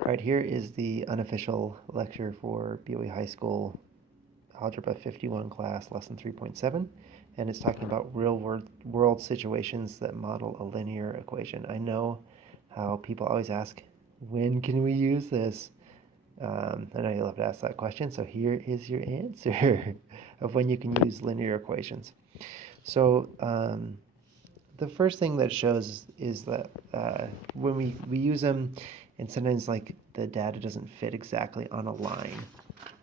All right, here is the unofficial lecture for BYU High School Algebra 51 class, lesson 3.7, and it's talking about real world situations that model a linear equation. I know how people always ask, when can we use this? I know you'll have to ask that question, so here is your answer of when you can use linear equations. So the first thing that shows is that when we use them, and sometimes like the data doesn't fit exactly on a line.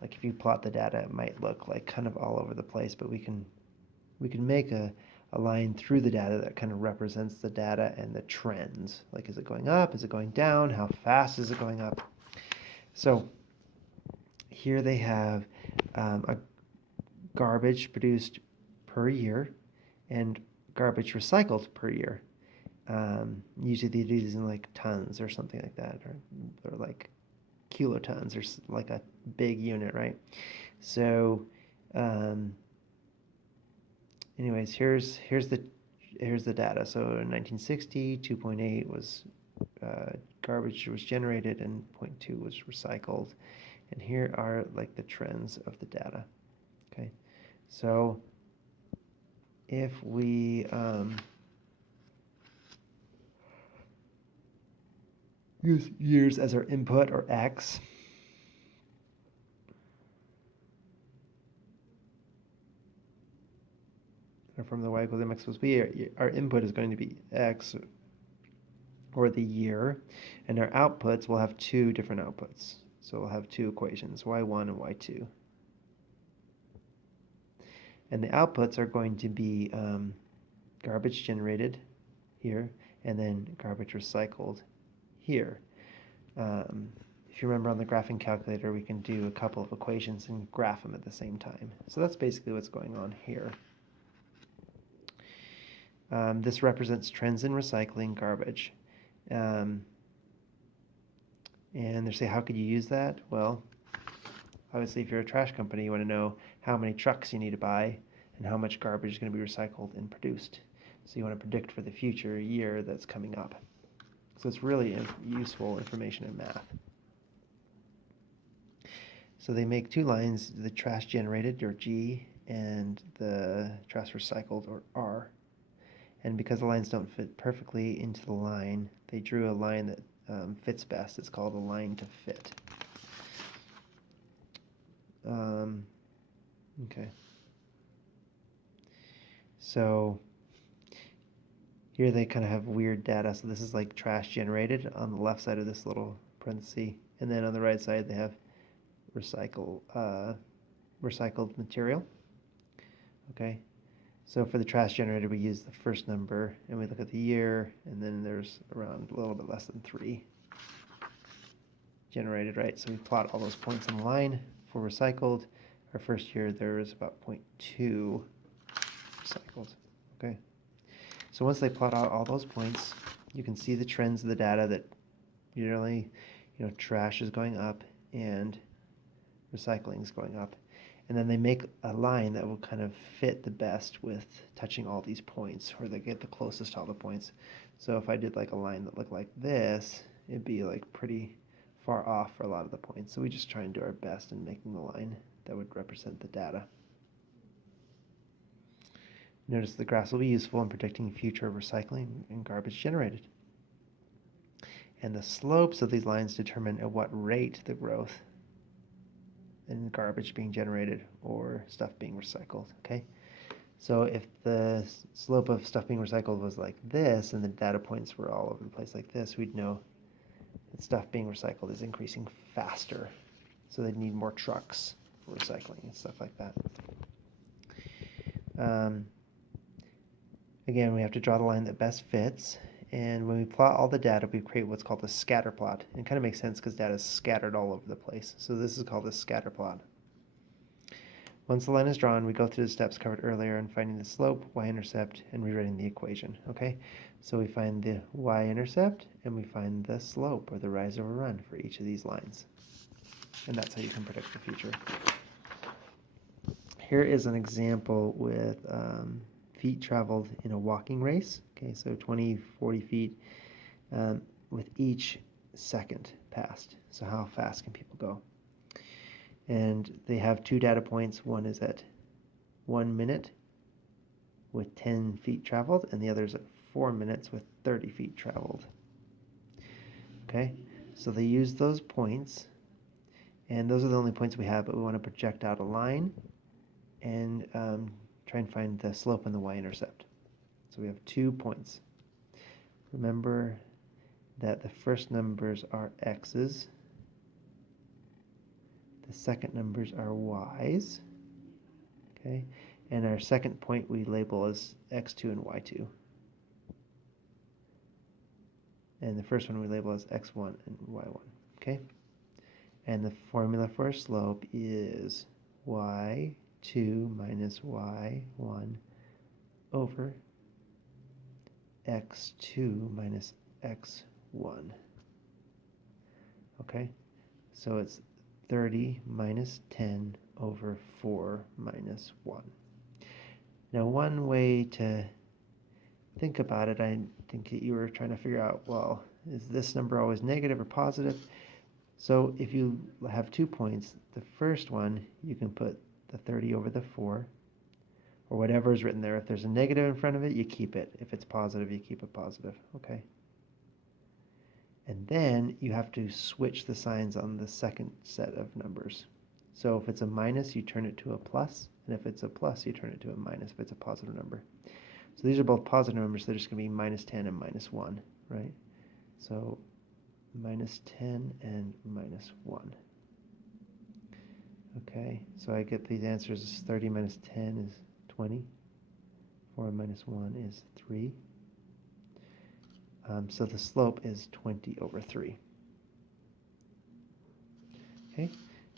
Like if you plot the data, it might look like kind of all over the place, but we can make a line through the data that kind of represents the data and the trends. Like, is it going up? Is it going down? How fast is it going up? So here they have a garbage produced per year and garbage recycled per year. Usually they do these in like tons or something like that, or like kilotons, or like a big unit, right? So, anyways, here's the data. So in 1960, 2.8 was garbage was generated and 0.2 was recycled. And here are like the trends of the data. Okay, so if we use years as our input, or x, or from the y equals mx plus b, our input is going to be x, or the year, and our outputs will have two different outputs. So we'll have two equations, y1 and y2. And the outputs are going to be garbage generated here, and then garbage recycled here. If you remember on the graphing calculator, we can do a couple of equations and graph them at the same time. So that's basically what's going on here. This represents trends in recycling garbage. And they say, how could you use that? Well, obviously, if you're a trash company, you want to know how many trucks you need to buy and how much garbage is going to be recycled and produced. So you want to predict for the future year that's coming up. So it's really useful information in math. So they make two lines, the trash generated, or G, and the trash recycled, or R. And because the lines don't fit perfectly into the line, they drew a line that fits best. It's called a line to fit. Okay. So here they kind of have weird data. So this is like trash generated on the left side of this little parenthesis, and then on the right side they have recycled material. Okay. So for the trash generated, we use the first number, and we look at the year, and then there's around a little bit less than 3 generated, right? So we plot all those points in the line. For recycled, our first year there is about 0.2 recycled. Okay. So once they plot out all those points, you can see the trends of the data that generally, trash is going up and recycling is going up. And then they make a line that will kind of fit the best with touching all these points, or they get the closest to all the points. So if I did like a line that looked like this, it'd be like pretty far off for a lot of the points. So we just try and do our best in making the line that would represent the data. Notice the graphs will be useful in predicting future recycling and garbage generated. And the slopes of these lines determine at what rate the growth in garbage being generated or stuff being recycled, okay? So if the slope of stuff being recycled was like this, and the data points were all over the place like this, we'd know that stuff being recycled is increasing faster. So they'd need more trucks for recycling and stuff like that. Again, we have to draw the line that best fits. And when we plot all the data, we create what's called a scatter plot. And it kind of makes sense because data is scattered all over the place. So this is called a scatter plot. Once the line is drawn, we go through the steps covered earlier in finding the slope, y-intercept, and rewriting the equation. Okay, so we find the y-intercept and we find the slope, or the rise over run, for each of these lines. And that's how you can predict the future. Here is an example with feet traveled in a walking race. Okay, so 20, 40 feet with each second passed. So how fast can people go? And they have 2 data points. One is at 1 minute with 10 feet traveled, and the other is at 4 minutes with 30 feet traveled. Okay, so they use those points, and those are the only points we have, but we want to project out a line and try and find the slope and the y-intercept. So we have 2 points. Remember that the first numbers are x's, the second numbers are y's, okay, and our second point we label as x2 and y2. And the first one we label as x1 and y1, okay? And the formula for slope is y2 minus y1 over x2 minus x1. Okay, so it's 30 minus 10 over 4 minus 1. Now, one way to think about it, I think that you were trying to figure out, well, is this number always negative or positive? So if you have 2 points, the first one, you can put the 30 over the 4, or whatever is written there. If there's a negative in front of it, you keep it. If it's positive, you keep it positive, okay? And then you have to switch the signs on the second set of numbers. So if it's a minus, you turn it to a plus, and if it's a plus, you turn it to a minus if it's a positive number. So these are both positive numbers, so they're just going to be minus 10 and minus 1, right? So minus 10 and minus 1. Okay, so I get these answers. 30 minus 10 is 20. 4 minus 1 is 3. So the slope is 20 over 3. Okay,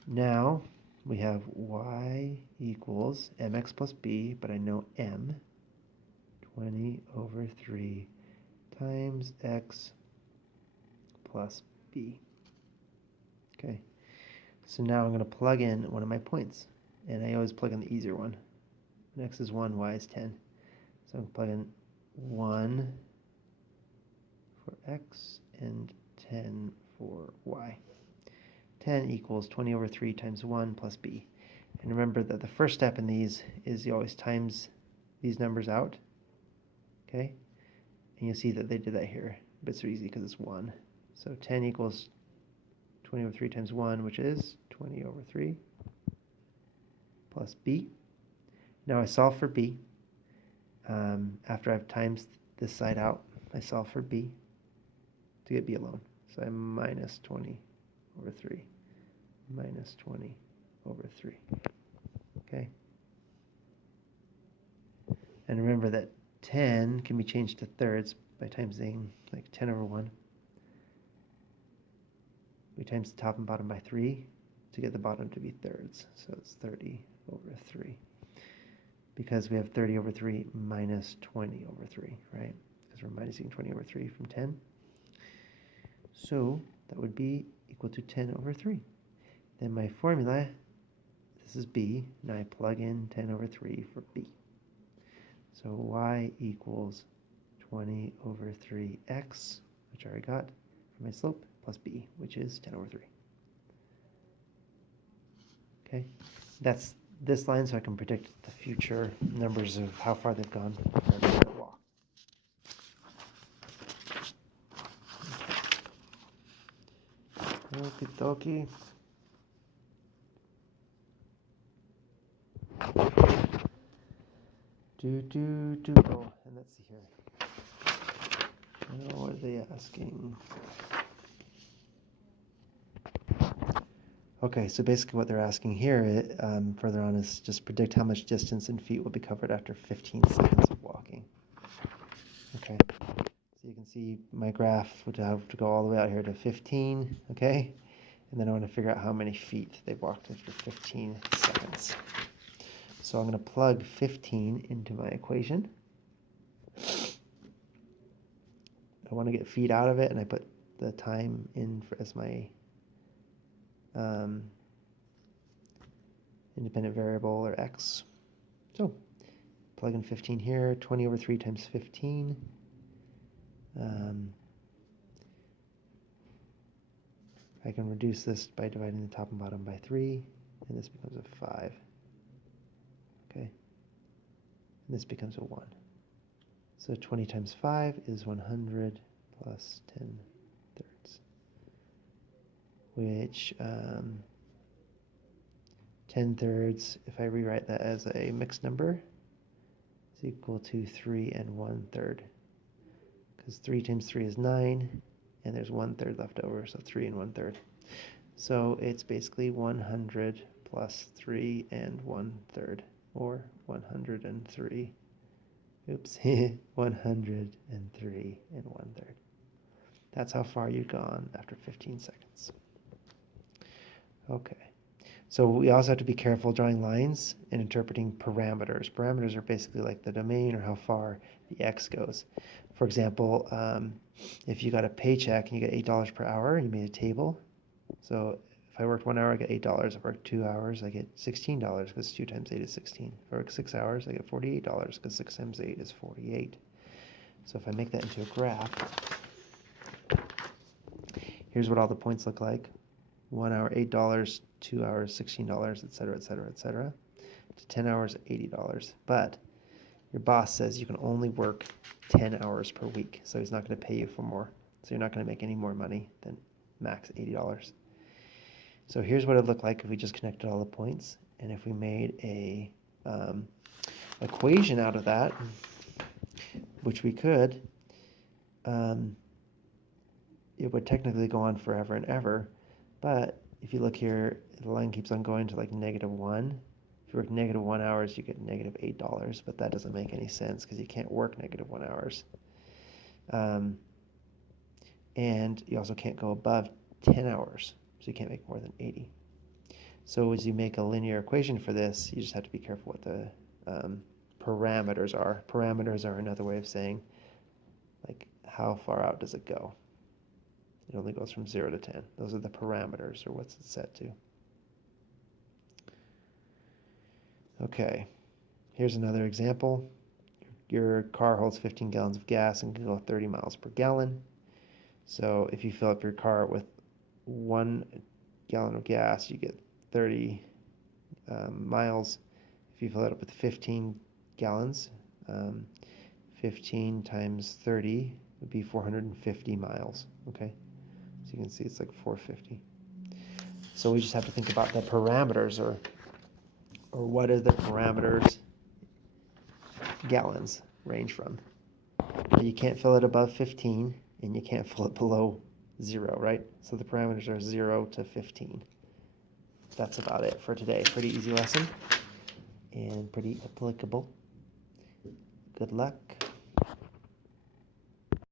now we have y equals mx plus b, but I know m, 20 over 3 times x plus b. Okay, so now I'm going to plug in one of my points, and I always plug in the easier one. When x is 1, y is 10. So I'm going to plug in 1 for x and 10 for y. 10 equals 20 over 3 times 1 plus b. And remember that the first step in these is you always times these numbers out. Okay? And you'll see that they did that here. But it's so easy because it's 1. So 10 equals 20 over 3 times 1, which is 20 over 3 plus b. Now I solve for b. After I've times this side out, I solve for b to get b alone. So I minus 20 over 3 minus 20 over 3. Okay? And remember that 10 can be changed to thirds by timesing like 10 over 1. We times the top and bottom by 3 to get the bottom to be thirds. So it's 30 over 3. Because we have 30 over 3 minus 20 over 3, right? Because we're minusing 20 over 3 from 10. So that would be equal to 10 over 3. Then my formula, this is b. Now I plug in 10 over 3 for b. So y equals 20 over 3x, which I already got for my slope, plus b, which is 10 over 3. Okay, that's this line, so I can predict the future numbers of how far they've gone for their walk. Okie dokie. Oh, and let's see here. What are they asking? Okay, so basically what they're asking here further on is just predict how much distance in feet will be covered after 15 seconds of walking. Okay, so you can see my graph would have to go all the way out here to 15, okay? And then I want to figure out how many feet they've walked after 15 seconds. So I'm going to plug 15 into my equation. I want to get feet out of it, and I put the time in as my independent variable, or x. So plug in 15 here, 20 over 3 times 15. I can reduce this by dividing the top and bottom by 3, and this becomes a 5. Okay, and this becomes a 1. So 20 times 5 is 100 plus 10 thirds, which 10 thirds, if I rewrite that as a mixed number, is equal to 3 and 1/3. Because 3 times 3 is 9, and there's 1/3 left over, so 3 and 1/3. So it's basically 100 plus 3 and 1/3, or 103. Oops, 103 and 1/3. That's how far you've gone after 15 seconds. Okay. So we also have to be careful drawing lines and interpreting parameters. Parameters are basically like the domain or how far the x goes. For example, if you got a paycheck and you get $8 per hour and you made a table, so if I worked 1 hour, I get $8. If I work 2 hours, I get $16 because 2 times 8 is 16. If I work 6 hours, I get $48 because 6 times 8 is 48. So if I make that into a graph, here's what all the points look like. 1 hour, $8, 2 hours, $16, etc., etc., etc. To 10 hours, $80. But your boss says you can only work 10 hours per week, so he's not going to pay you for more. So you're not going to make any more money than max $80. So here's what it looked like if we just connected all the points, and if we made a equation out of that, which we could, it would technically go on forever and ever. But if you look here, the line keeps on going to like -1. If you work -1 hours, you get -$8, but that doesn't make any sense because you can't work -1 hours. And you also can't go above 10 hours, so you can't make more than 80. So as you make a linear equation for this, you just have to be careful what the parameters are. Parameters are another way of saying, like, how far out does it go? It only goes from 0 to 10. Those are the parameters, or what's it set to. Okay, here's another example. Your car holds 15 gallons of gas and can go 30 miles per gallon. So if you fill up your car with 1 gallon of gas, you get 30 miles. If you fill it up with 15 gallons, 15 times 30 would be 450 miles, okay? So you can see it's like 450. So we just have to think about the parameters, or what are the parameters gallons range from. You can't fill it above 15, and you can't fill it below 0, right? So the parameters are 0 to 15. That's about it for today. Pretty easy lesson and pretty applicable. Good luck.